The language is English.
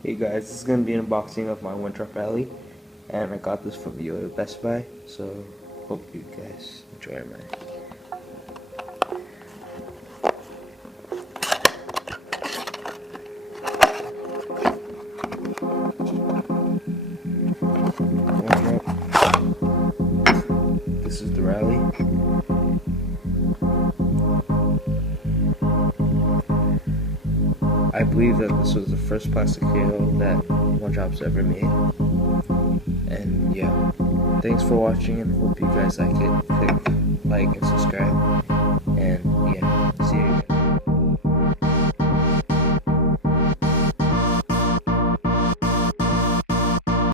Hey guys, this is going to be an unboxing of my One Drop Rally, and I got this from Yoda Best Buy, so hope you guys enjoy my. One Drop. This is the Rally. I believe that this was the first plastic halo that One Drop's ever made, and yeah, thanks for watching and hope you guys like it. Click like and subscribe, and